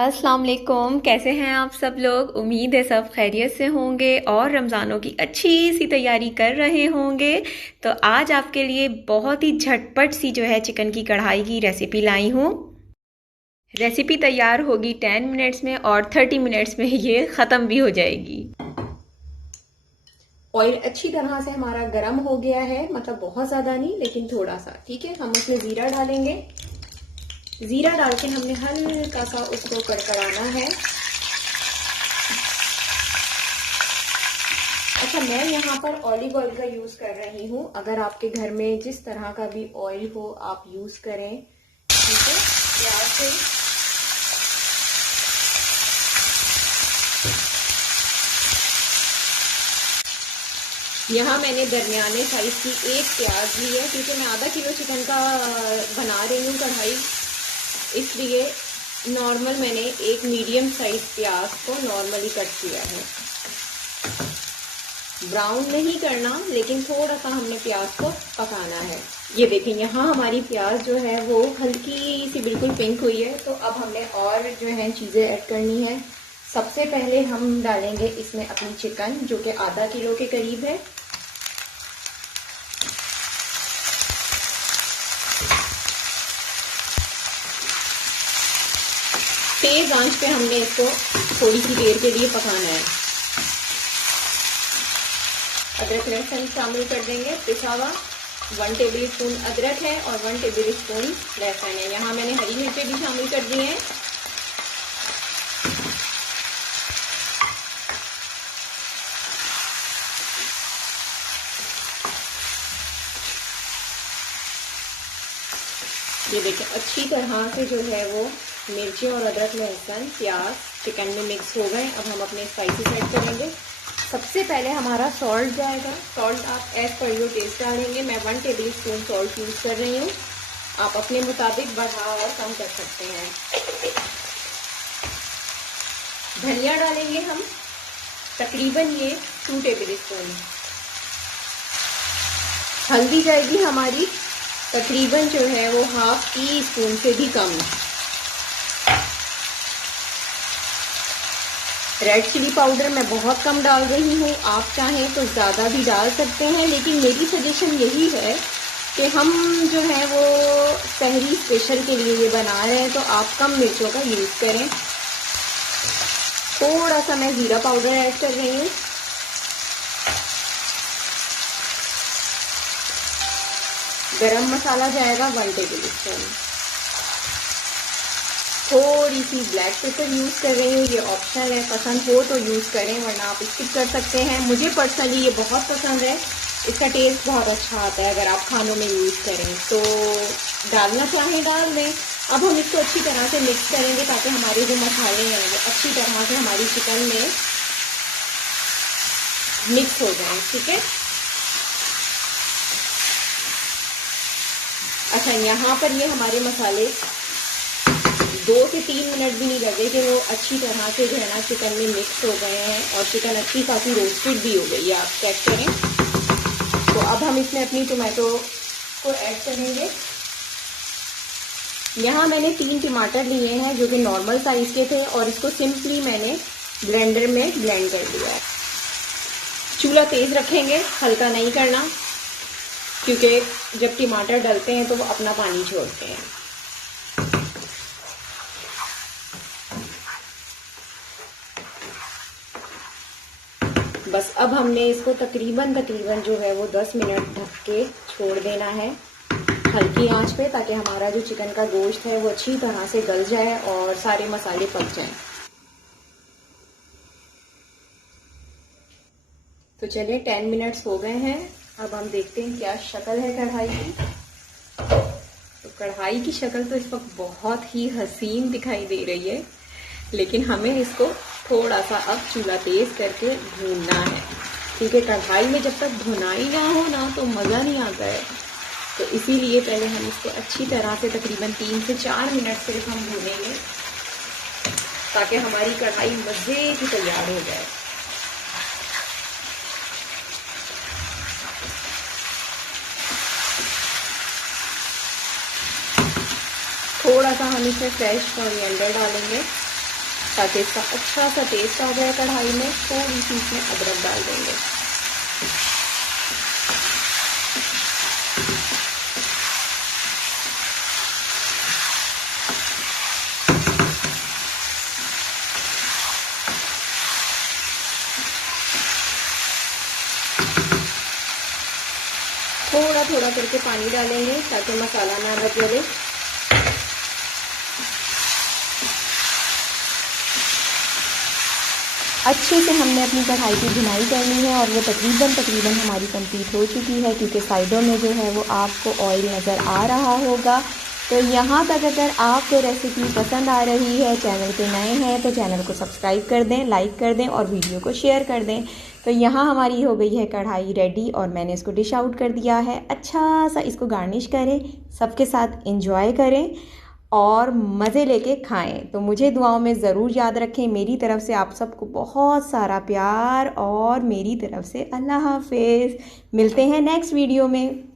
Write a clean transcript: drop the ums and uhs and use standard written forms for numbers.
अस्सलाम वालेकुम। कैसे हैं आप सब लोग? उम्मीद है सब खैरियत से होंगे और रमज़ानों की अच्छी सी तैयारी कर रहे होंगे। तो आज आपके लिए बहुत ही झटपट सी जो है चिकन की कढ़ाई की रेसिपी लाई हूँ। रेसिपी तैयार होगी 10 मिनट्स में और 30 मिनट्स में ये ख़त्म भी हो जाएगी। ऑयल अच्छी तरह से हमारा गर्म हो गया है, मतलब बहुत ज़्यादा नहीं लेकिन थोड़ा सा, ठीक है। हम उसमें ज़ीरा डालेंगे। ज़ीरा डाल के हमने हल्का सा उसको कड़कड़ाना है। अच्छा, मैं यहाँ पर ऑलिव ऑयल का यूज़ कर रही हूँ। अगर आपके घर में जिस तरह का भी ऑयल हो आप यूज़ करें, ठीक है। प्याज से यहाँ मैंने दरमियाने साइज की एक प्याज ली है, क्योंकि मैं आधा किलो चिकन का बना रही हूँ कढ़ाई, इसलिए नॉर्मल मैंने एक मीडियम साइज प्याज को नॉर्मली कट किया है। ब्राउन नहीं करना, लेकिन थोड़ा सा हमने प्याज को पकाना है। ये देखें, यहाँ हमारी प्याज जो है वो हल्की सी बिल्कुल पिंक हुई है। तो अब हमने और जो है चीज़ें ऐड करनी है। सबसे पहले हम डालेंगे इसमें अपनी चिकन, जो कि आधा किलो के करीब है। तेज आंच पे हमने इसको थोड़ी सी देर के लिए पकाना है। अदरक लहसुन शामिल कर देंगे, पिसा हुआ। 1 टेबल स्पून अदरक है और 1 टेबल स्पून लहसुन है। यहाँ मैंने हरी मिर्चें भी शामिल कर दी हैं। ये देखिए, अच्छी तरह से जो है वो मिर्ची और अदरक लहसुन प्याज चिकन में मिक्स हो गए। अब हम अपने स्पाइसेस ऐड करेंगे। सबसे पहले हमारा सॉल्ट जाएगा। सॉल्ट आप एज पर योर टेस्ट डालेंगे। मैं 1 टेबल स्पून सॉल्ट यूज़ कर रही हूँ। आप अपने मुताबिक बढ़ा और कम कर सकते हैं। धनिया डालेंगे हम, तकरीबन ये 2 टेबल स्पून। हल्दी जाएगी हमारी तकरीबन जो है वो ½ टी स्पून से भी कम। रेड चिली पाउडर मैं बहुत कम डाल रही हूँ, आप चाहें तो ज़्यादा भी डाल सकते हैं, लेकिन मेरी सजेशन यही है कि हम जो है वो सहरी स्पेशल के लिए ये बना रहे हैं, तो आप कम मिर्चों का यूज़ करें। थोड़ा सा मैं ज़ीरा पाउडर ऐड कर रही हूँ। गरम मसाला जाएगा 1 टेबल स्पून। थोड़ी सी ब्लैक पेपर यूज़ कर रही हूँ, ये ऑप्शनल है, पसंद हो तो यूज़ करें वरना आप स्किप कर सकते हैं। मुझे पर्सनली ये बहुत पसंद है, इसका टेस्ट बहुत अच्छा आता है। अगर आप खानों में यूज़ करें तो डालना चाहें डाल दें। अब हम इसको अच्छी तरह से मिक्स करेंगे ताकि हमारे जो मसाले हैं वो अच्छी तरह से हमारी चिकन में मिक्स हो जाए, ठीक है। अच्छा, यहाँ पर ये हमारे मसाले 2 से 3 मिनट भी नहीं लगे कि वो अच्छी तरह से जो है ना चिकन में मिक्स हो गए हैं और चिकन अच्छी खासी रोस्टेड भी हो गई है, आप चेक करें। तो अब हम इसमें अपनी टोमेटो को ऐड करेंगे। यहाँ मैंने 3 टमाटर लिए हैं जो कि नॉर्मल साइज के थे और इसको सिंपली मैंने ब्लेंडर में ब्लेंड कर दिया है। चूल्हा तेज रखेंगे, हल्का नहीं करना, क्योंकि जब टमाटर डलते हैं तो वो अपना पानी छोड़ते हैं। बस अब हमने इसको तकरीबन जो है वो 10 मिनट ढक के छोड़ देना है हल्की आंच पे, ताकि हमारा जो चिकन का गोश्त है वो अच्छी तरह से गल जाए और सारे मसाले पक जाएं। तो चलिए 10 मिनट्स हो गए हैं। अब हम देखते हैं क्या शक्ल है कढ़ाई की। तो कढ़ाई की शक्ल तो इस वक्त बहुत ही हसीन दिखाई दे रही है, लेकिन हमें इसको थोड़ा सा अब चूल्हा तेज करके भूनना है, क्योंकि कढ़ाई में जब तक भुनाई ना हो ना तो मज़ा नहीं आता है। तो इसीलिए पहले हम इसको अच्छी तरह से तकरीबन 3 से 4 मिनट सिर्फ हम भूनेंगे, ताकि हमारी कढ़ाई मज़े की तैयार हो जाए। थोड़ा सा हम इसमें फ्रेश कोरिएंडर डालेंगे। ताकि इसका अच्छा सा टेस्ट आ जाए कढ़ाई में। थोड़ी सी इसमें अदरक डाल देंगे। थोड़ा थोड़ा करके पानी डालेंगे ताकि मसाला ना लग जाए। अच्छे से हमने अपनी कढ़ाई की भुनाई करनी है और वो तकरीबन हमारी कंप्लीट हो चुकी है, क्योंकि साइडों में जो है वो आपको ऑयल नज़र आ रहा होगा। तो यहाँ तक अगर आपको रेसिपी पसंद आ रही है, चैनल पे नए हैं तो चैनल को सब्सक्राइब कर दें, लाइक कर दें और वीडियो को शेयर कर दें। तो यहाँ हमारी हो गई है कढ़ाई रेडी और मैंने इसको डिश आउट कर दिया है। अच्छा सा इसको गार्निश करें, सबके साथ एंजॉय करें और मज़े लेके खाएं। तो मुझे दुआओं में ज़रूर याद रखें। मेरी तरफ से आप सबको बहुत सारा प्यार और मेरी तरफ से अल्लाह हाफिज़। मिलते हैं नेक्स्ट वीडियो में।